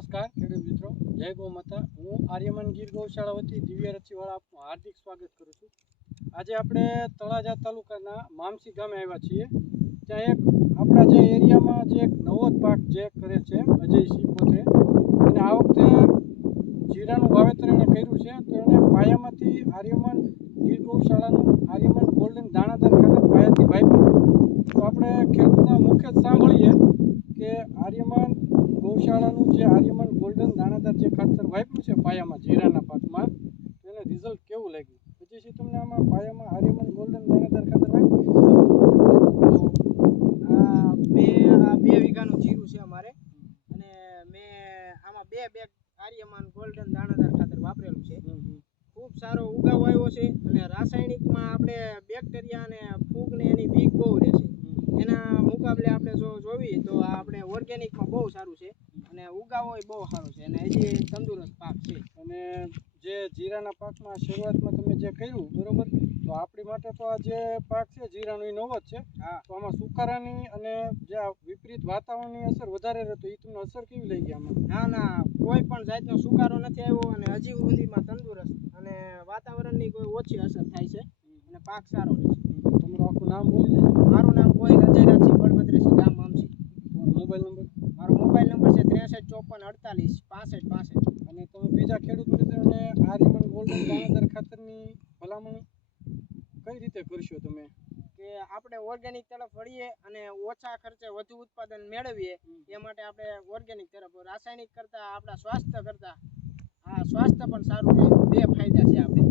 જય ગૌ માતા. હું આર્યમન ગીર ગૌશાળા વતી દિવ્ય રચીવાળા આપનું હાર્દિક સ્વાગત કરું છું. આજે આપણે તળાજા તાલુકાના મામસી ગામે આવ્યા છીએ. ત્યાં એક આપણા જે એરિયામાં જે એક નવો પાક જે કરે છે અજયસિંહ પોતે. અને આ વખતે જીરાનું વાવેતર એણે કર્યું છે. તો એણે પાયામાંથી આર્યમન ગીર ગૌશાળાનું આર્યમન ગોલ્ડન દાણાદાર ખાતે પાયાથી વાવ્યું તો આપણે ખેડૂતના મુખ્ય જ સાંભળીએ કે આર્યમન ગૌશાળાનું જે આર્યમન ગોલ્ડન દાણાદાર જે ખાતર વાપર્યું છે પાયામાં જીરાના પાકમાં એને રિઝલ્ટ કેવું લાગ્યું? પછી શું તમને આમાં પાયામાં આર્યમન ગોલ્ડન દાણાદાર ખાતર વાપર્યું? આ મેં આ બે વીઘાનું જીરું છે અમારે. અને મેં આમાં બે બેગ આર્યમાન ગોલ્ડન દાણાદાર ખાતર વાપરેલું છે. ખૂબ સારો ઉગાવ આવ્યો છે અને રાસાયણિકમાં આપણે બેક્ટેરિયા અને ફૂગને એની બીક બહુ રહેશે એના મુકાબલે આપણે જો જોવી તો આપણે ઓર્ગેનિકમાં બહુ સારું છે. અને ઉગાવો બહુ સારું છે. અને હજી તંદુરસ્ત પાક છે. અને જે જીરાના પાકમાં શરૂઆતમાં તમે જે કર્યું બરોબર? તો આપણી માટે તો આ જે પાક છે જીરાનો એ નવો જ છે. હા. તો આમાં સુકારાની અને જે વિપરીત વાતાવરણની અસર વધારે રહેતો એ તમને અસર કેવી લઈ ગઈ આમાં? ના ના. કોઈ પણ જાતનો સુકારો નથી આવ્યો અને હજી સુધીમાં તંદુરસ્ત. અને વાતાવરણની કોઈ ઓછી અસર થાય છે. અને પાક સારો રહે છે તમારું આખું નામ બોલી મારું નામ કોઈ અજય રાજી બળભદ્રસિંહ ગામ મામસી તમારો મોબાઈલ નંબર મારો મોબાઈલ નંબર છે ત્રેસઠ ચોપન અડતાલીસ, પાસઠ પાસઠ. અને તમે બીજા ખેડૂત મિત્રોને આર્યમન ગોલ્ડન દાણાદાર ખાતરની ભલામણ કઈ રીતે કરશો તમે? કે આપણે ઓર્ગેનિક તરફ વળીએ અને ઓછા ખર્ચે વધુ ઉત્પાદન મેળવીએ, એ માટે આપણે ઓર્ગેનિક તરફ, રાસાયણિક કરતાં, આપણા સ્વાસ્થ્ય કરતાં, આ સ્વાસ્થ્ય પણ સારું રહે, બે ફાયદા છે આપણે.